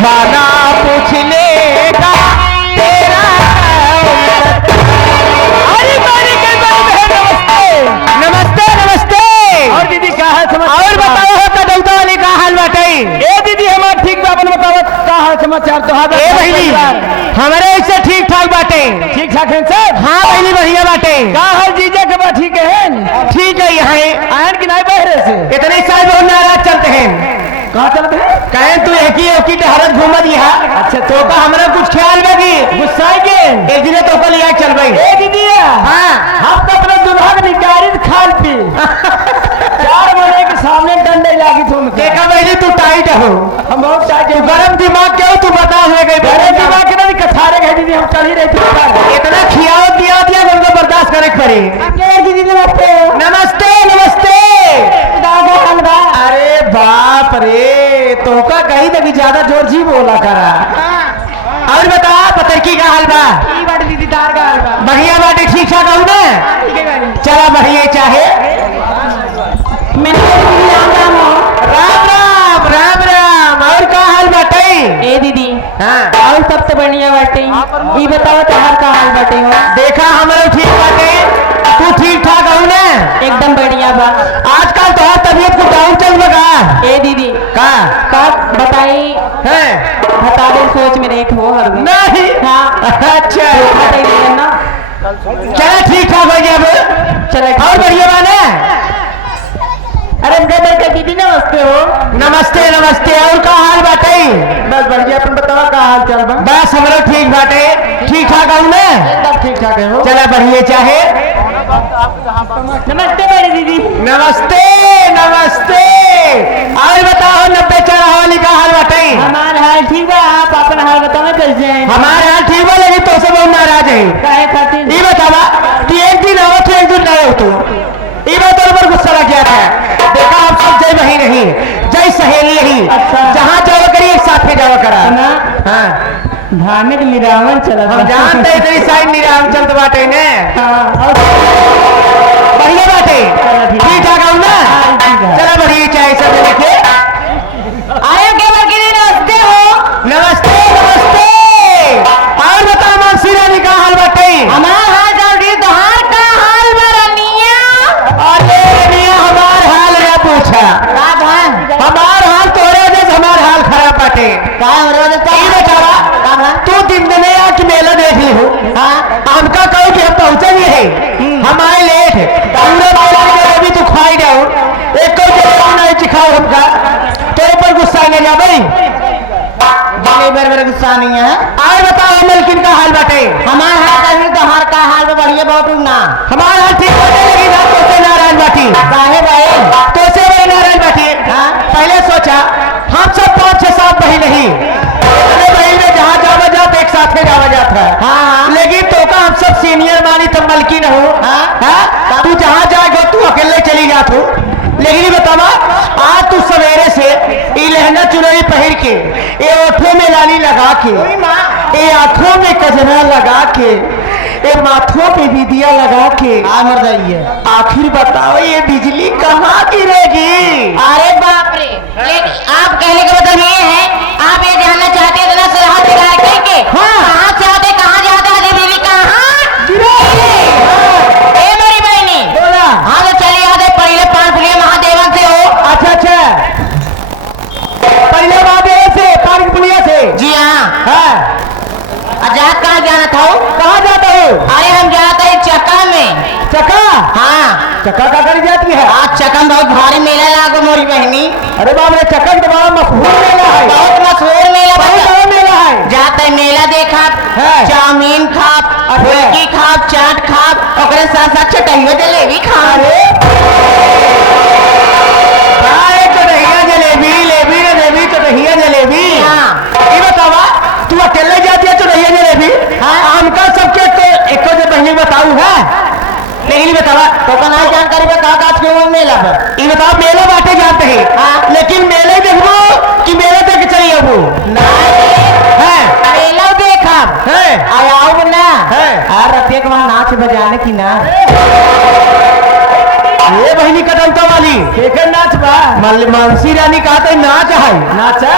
दीवाना पूछ लेगा तेरा। अरे मारी के नमस्ते नमस्ते नमस्ते। और दीदी का हाल समाचार? और बताओ हो कदौता वाली का हाल बाटे? ए दीदी हमार ठीक बा, अपन बताओ का हाल समाचार? तो ए बहिनी हमारे ऐसे ठीक ठाक बाटे। ठीक ठाक है सब? हाँ बहिनी बढ़िया बाटे। का हाल जीजा के बा ठीक है? ठीक है यहाँ आयन की नहीं बहरे से इतने साल बहुत नाराज चलते हैं। कहाँ चलते हैं? कहें तू एक ही हरत घूमत यहाँ। अच्छा तो का हमरा कुछ ख्याल लगी गुस्सा के एक दिन तो कल यहाँ चल भाई। ए दीदी हाँ हम तो अपने दुल्हा की निकारित खाल पी 4 महीने के सामने डंडे लागी तुम देखा बहनी तू टाइट हो। हम बहुत टाइट है। गरम दिमाग क्यों तू बता है बड़े दिमाग के नहीं कथारे गए दीदी हम चल ही रहे थे। इतना खियाव दिया दिया उनको बर्दाश्त करे पड़े। दीदी नमस्ते। नमस्ते नमस्ते। अरे बाप रे तो का कहीं तक ज्यादा जोर जी बोला करा। और बता पतरकी का हाल बा? दीदी दार का हाल बा बढ़िया बाटे ठीक ठाक हूँ ना? चला बढ़िया चाहे राम राम राम राम। और का हाल बाटे? ए दीदी हाँ और सब तो बढ़िया बाटे। ई बताओ तहार का हाल बाटे हो? देखा हमारे ठीक बाटे तू ठीक ठाक हूँ ना? एकदम बढ़िया बा। आजकल तो तबीयत को डाउन चल बगा ए दीदी का का बताई है? बता दे सोच में रही हो हर में। नहीं हाँ अच्छा बताई दे ना। चला ठीक ठाक हो गया अब। चले और बढ़िया बात है। अरे बेटा दीदी नमस्ते हो। नमस्ते नमस्ते। और का हाल बाटे? बस बढ़िया अपन बताओ का हाल चाल बा? बस हमारा ठीक बाटे ठीक ठाक हूँ ना? एकदम ठीक ठाक है हो। चला बढ़िया चाहे। नमस्ते बड़ी दीदी। नमस्ते नमस्ते। और बताओ 90 चढ़ा वाली का हाल बाटे? हमारा हाल ठीक बा। आप अपना हाल बताओ कैसे हैं? हमारे हाल ठीक बा लेकिन तो से बहुत नाराज है। काहे खातिर? ये बतावा कि एक दिन आओ तो एक दिन नहीं हो तू। ये बात पर गुस्सा लग गया था। देखा आप सब जय वही नहीं जय सहेली ही। अच्छा। जहाँ जाओ करी एक साथ में जाओ करा। ना हाँ धार्मिक निरावन चला हम जानते इतनी साइड निराम चलते बाटे ने। हाँ बढ़िया बाटे ठीक ठाक हूँ ना? चला बढ़िया चाहे सब देखे। आया के बरकरी नमस्ते हो। नमस्ते नमस्ते। और बताओ मानसी रानी का हाल बाटे? हमारा हाल जल्दी तोहार का हाल बरनिया। अरे मियां हमार हाल ना पूछा। हमार हाल तोरे जैसे हमार हाल खराब बाटे। तू दिन में आके मेला देख ली हो। हमका कहो कि हम पहुंचे भी है हमारे लेट पूरे मेला के अभी तू खाई जाओ एक को जलेबी नहीं चिखाओ हमका तेरे पर गुस्सा नहीं जा भाई। मेरे गुस्सा नहीं है। आए बताओ मलकिन का हाल बाटे? हमारा हाल कहीं तोहार का हाल में बढ़िया बहुत ना। हमारा हाल ठीक बाटे लेकिन आप तो से नारायण बाटी काहे भाई? तो से भाई नारायण बाटी। पहले सोचा हम सब 5-6 सात बहन नहीं बहन में जहाँ जावा जाओ एक साथ में जावा जाता है। हाँ लेकिन तो का हम सब सीनियर मानी तब मलकिन हो। हाँ तू जहाँ जाएगा तू अकेले चली जात हो। लेकिन ये बतावा आज तू सवेरे से ये लहंगा चुनरी पहन के ये ओठों में लाली लगा के ये आंखों में कजरा लगा के ये माथों पे विदिया लगा के मर जाइए। आखिर बताओ ये बिजली कहाँ गिरेगी? अरे बाप रे। आप कहने का मतलब ये है आप ये जानना चाहते हैं सलाह दिलाए करके कहाँ से आते कहाँ जाते हैं बिजली कहाँ गिरेगी? ए मेरी बहनी बोला हाँ तो चलिए आते पहले 5 पुलिया महादेवन से हो। अच्छा अच्छा पहले महादेव से पार्क पुलिया से। जी हाँ। हाँ आजाद कहाँ जाना था? कहाँ जाता हो? अरे हम जाते हैं चक्का में। चक्का? हाँ चक्का का कर जाती है? आज चक्का में बहुत भारी मेला लागो मोरी बहनी। अरे बाप रे चक्का की तो बड़ा मशहूर मेला है। बहुत मशहूर मेला बहुत बड़ा मेला है। जाते मेला देखा है। चाउमीन खाप फुल्की खाप चाट खाप और साथ साथ चटहिया जलेबी खा। जलेबी लेबी जलेबी चटहिया जलेबी। हाँ ये बतावा तू अकेले जाती है चटहिया जलेबी? हाँ हमका सबके तो एक बहनी बताऊ है लेकिन बतावा तो कना जानकारी बता काज क्यों मेला पर? ये बताओ मेला बांटे जाते हैं। हाँ लेकिन मेले देखो कि मेले देख चलिए वो है मेला देखा है आयाओ ना है। और रतिया के वहाँ नाच बजाने की ना ये बहनी कदमता वाली केकर नाच बा? मानसी रानी कहा था नाच है। नाचा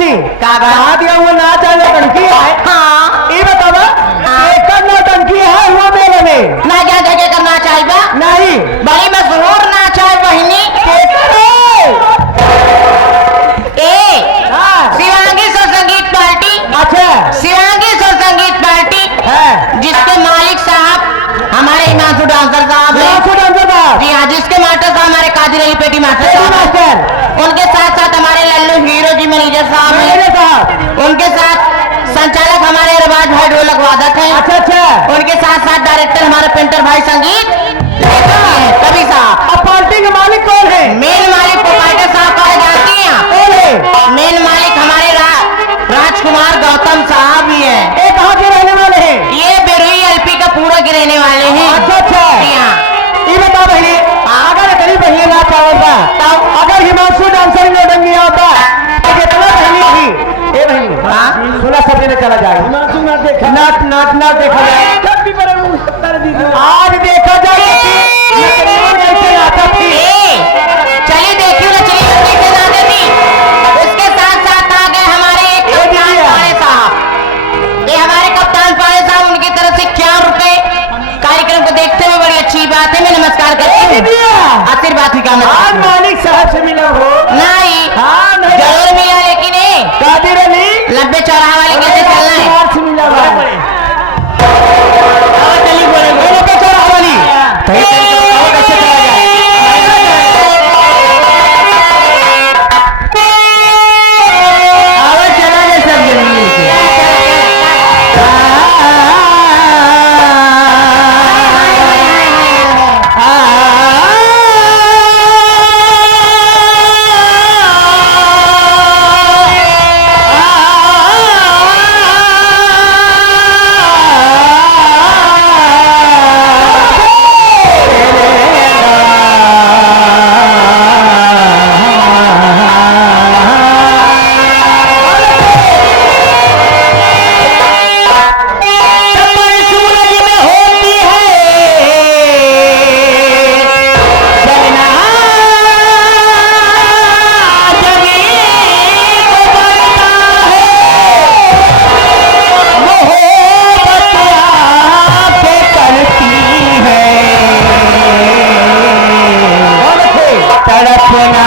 सिंह का बा? कहा दिया हुआ नाच आने टंकी है हाँ ये बतावा एक नौटंकी है हुआ मेले में ना जा जगह करना चाहिए नहीं बड़ी मशहूर नाच है बहनी ए हाँ शिवांगी स्वर संगीत पार्टी अच्छा शिवांगी स्वर संगीत पार्टी है जिसके मालिक साहब हमारे हिमांशु डांसर साहब हैं हिमांशु डांसर साहब जी हाँ जिसके मास्टर साहब हमारे कादिर अली पेटी मास्टर पेटी साहब हैं। मास्टर उनके साथ साथ हमारे लल्लू हीरो जी मैनेजर साहब मेरे हैं साहब उनके साथ संचालक हमारे रवाज भाई ढोलक वादक हैं अच्छा अच्छा उनके साथ साथ डायरेक्टर हमारे पेंटर भाई संगीत लेखक हैं कवि साहब अब पार्टी के मालिक कौन है मेन मालिक प्रोपाइटर साहब कहे जाती हैं कौन है मेन मालिक हमारे राजकुमार गौतम साहब ही हैं ये कहाँ के रहने वाले हैं ये बिरुई एलपी का पूरा के रहने वाले हैं अच्छा अच्छा जी हाँ ये बता बहनी अगर करीब बहनी ना चाहता तब अगर हिमांशु डांसर नौटंकी होता तो कितना बहनी होगी ए बहनी हाँ? सुना सब दिन चला जाए हिमांशु ना देखा नाच नाच नाच देखा जाए जब भी बड़े उत्तर दी दो आज देखा जाए कि तकरीबन कैसे नाचा थी चलिए देखियो ना चलिए कैसे नाचे थी उसके साथ साथ आ गए हमारे कप्तान पाड़े साहब ये हमारे कप्तान पाड़े साहब उनकी तरफ से क्या रुपए कार्यक्रम को देखते हुए बड़ी अच्छी बात है मैं नमस्कार करती हूँ आशीर्वाद ही कामना आज करती हूँ। मालिक साहब से मिला हो नहीं हाँ नहीं जरूर मिला लेकिन कादिर अली 90 चौराहा वाले कैसे चलना है राजकुमार से मिला हुआ चली बोले मैंने पे चौराहा वाली सही तरीके से बताओ कैसे चला जाए आवाज चला दे सब जल्दी से तड़पना